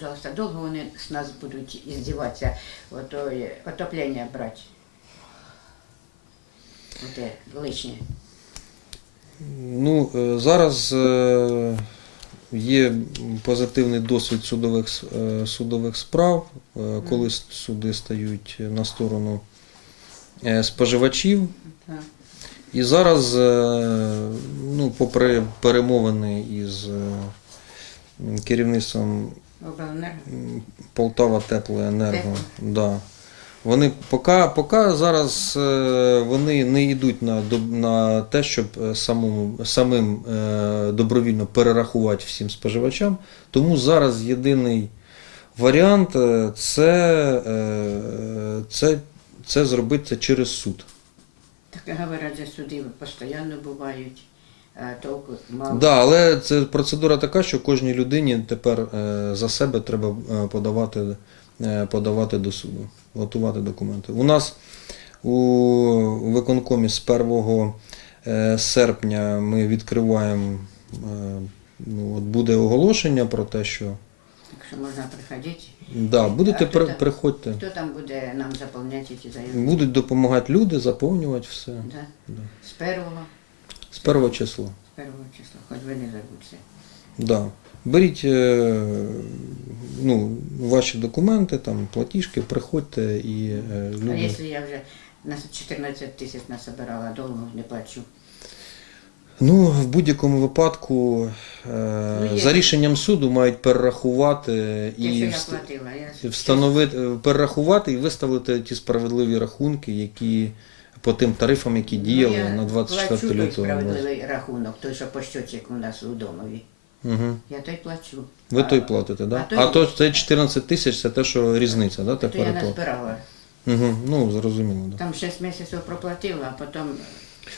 пожалуйста, довго вони з нас будуть іздіватися, ото, отоплення брати. Оте лишнє. Ну, е, зараз е, є позитивний досвід судових, е, судових справ, коли суди стають на сторону споживачів. І зараз, ну, попри перемовини із керівництвом Обленерго. Полтава Теплоенерго, Тепло. да. Вони поки, поки зараз е, вони не йдуть на, на те, щоб е, самому, самим е, добровільно перерахувати всім споживачам. Тому зараз єдиний варіант це, це, це зробити через суд. Так говорять, що суди постійно бувають, толку мало. Да, але це процедура така, що кожній людині тепер е, за себе треба е, подавати, е, подавати до суду, готувати документи. У нас у виконкомі з 1 е, серпня ми відкриваємо, е, ну, от буде оголошення про те, що Так що можна приходити. да, будете А хто при, там? приходьте. Хто там буде нам заповняти ці заяви? Будуть допомагати люди, заповнювати все. Да? Да. З першого, З першого числа. з першого числа, хоч ви не забудьте. Да. Беріть е, ну, ваші документи, там, платіжки, приходьте і е, А якщо я вже на 14 тисяч насобирала, довго не плачу. Ну, в будь-якому випадку е, Ну, за рішенням суду мають перерахувати і вст- платила, я встановити, перерахувати і виставити ті справедливі рахунки, які по тим тарифам, які діяли ну, я на 24 плачу той лютого. справедливий рахунок, той, що по щочик у нас у домові. Угу. Я той плачу. Ви А- той платите, да? а той- А то це 14 тисяч, це те, що різниця, да, То я назбирала. Угу. Ну, зрозуміло. Да. Там 6 місяців проплатила, а потім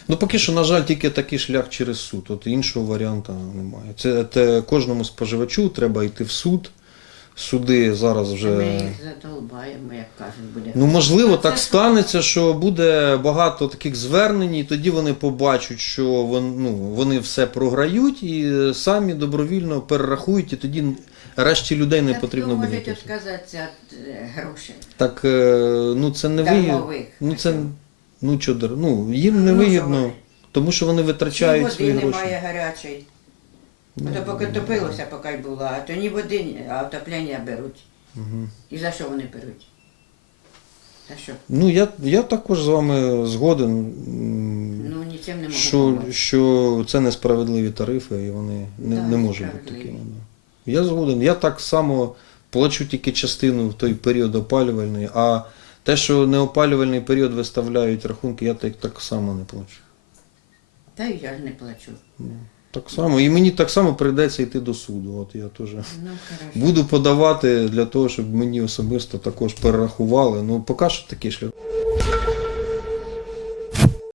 Ну, поки що, на жаль, тільки такий шлях через суд. От іншого варіанту немає. Це, це кожному споживачу треба йти в суд. Суди зараз ми вже. їх задолбаємо, як кажуть, буде. Ну, можливо, так станеться, що буде багато таких звернень, і тоді вони побачать, що вон, ну, вони все програють і самі добровільно перерахують, і тоді решті людей не Так потрібно буде. може йти. відказатися від е, грошей? Так е, ну це не вигідно. Дармових. Ну це ну що ну їм не Ну, вигідно, тому що вони витрачають води свої гроші. немає гарячої. Ну, А то поки топилося, поки й була, а то ні води, а отоплення беруть. Мгм. І за що вони беруть? За що? Ну, я, я також з вами згоден, м, Ну нічим не можу що, допомогти. що це несправедливі тарифи і вони не, Да, не можуть бути несправедливі. такими. да. Я згоден. Я так само плачу тільки частину в той період опалювальний, а те, що неопалювальний період виставляють рахунки, я так, так само не плачу. Та й я ж не плачу. Так само. І мені так само прийдеться йти до суду. От я теж Ну, буду подавати для того, щоб мені особисто також перерахували. Ну, поки що такий шлях.